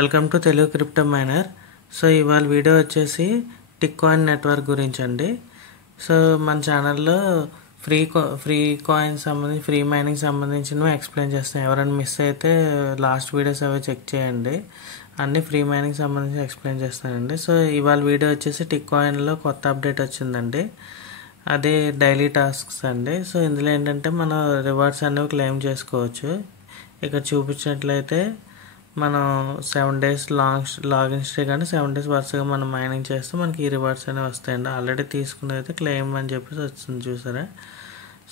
Welcome to Telugu crypto miner. So ఇవాళ video వచ్చేసి tick coin network గురించి అండి. సో మన ఛానల్లో ఫ్రీ కాయిన్ సంబంధించి ఫ్రీ మైనింగ్ సంబంధించినవి ఎక్స్ప్లెయిన్ చేస్తాను. ఎవరైనా మిస్ అయితే లాస్ట్ వీడియోస్ అవి చెక్ చేయండి. అన్నీ ఫ్రీ మైనింగ్ సంబంధించి ఎక్స్ప్లెయిన్ చేస్తానండి. సో ఇవాళ వీడియో వచ్చేసి టిక్ కాయిన్లో కొత్త అప్డేట్ వచ్చిందండి. అదే డైలీ టాస్క్స్ అండి. సో ఇందులో ఏంటంటే మనం రివార్డ్స్ అనేవి క్లెయిమ్ చేసుకోవచ్చు. ఇక్కడ చూపించినట్లయితే మనం 7 days లాగిన్ స్టే కానీ 7 days వరుసగా మనం మైనింగ్ చేస్తే మనకి ఈ రివార్డ్స్ అనేవి వస్తాయండి. ఆల్రెడీ తీసుకున్నది అయితే క్లెయిమ్ అని చెప్పేసి వచ్చింది చూసారా.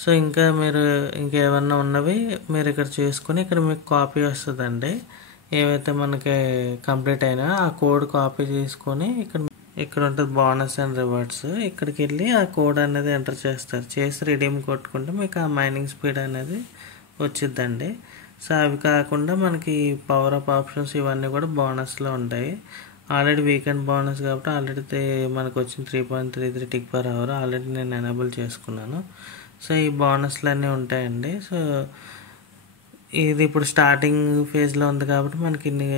సో ఇంకా మీరు ఇంకేమన్నా ఉన్నవి మీరు ఇక్కడ చేసుకుని ఇక్కడ మీకు కాపీ వస్తుందండి. ఏవైతే మనకి కంప్లీట్ అయినా ఆ కోడ్ కాపీ తీసుకొని ఇక్కడ ఉంటుంది బోనస్ అండ్ రివార్డ్స్. ఇక్కడికి వెళ్ళి ఆ కోడ్ అనేది ఎంటర్ చేస్తారు. చేసి రిడీమ్ కొట్టుకుంటే మీకు ఆ మైనింగ్ స్పీడ్ అనేది వచ్చిద్దండి. సో అవి కాకుండా మనకి పవర్ అప్ ఆప్షన్స్ ఇవన్నీ కూడా బోనస్లో ఉంటాయి. ఆల్రెడీ వీకెండ్ బోనస్ కాబట్టి ఆల్రెడీ మనకు వచ్చిన 3.33 టిక్ పర్ అవర్ ఆల్రెడీ నేను ఎనేబుల్ చేసుకున్నాను. సో ఈ బోనస్లు అన్నీ ఉంటాయండి. సో ఇది ఇప్పుడు స్టార్టింగ్ ఫేజ్లో ఉంది కాబట్టి మనకి ఇన్ని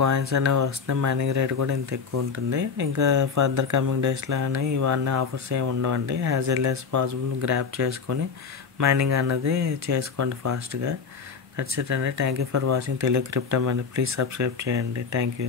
కాయిన్స్ అనేవి వస్తున్నాయి. మైనింగ్ రేట్ కూడా ఇంత ఎక్కువ ఉంటుంది. ఇంకా ఫర్దర్ కమింగ్ డేస్లో అని ఇవన్నీ ఆఫర్స్ ఏమి ఉండవండి. As early as possible grab చేసుకొని మైనింగ్ అన్నది చేసుకోండి ఫాస్ట్గా. దట్స్ ఇట్ అండి. Thank you for watching Telugu crypto miner. Please subscribe చేయండి. Thank you.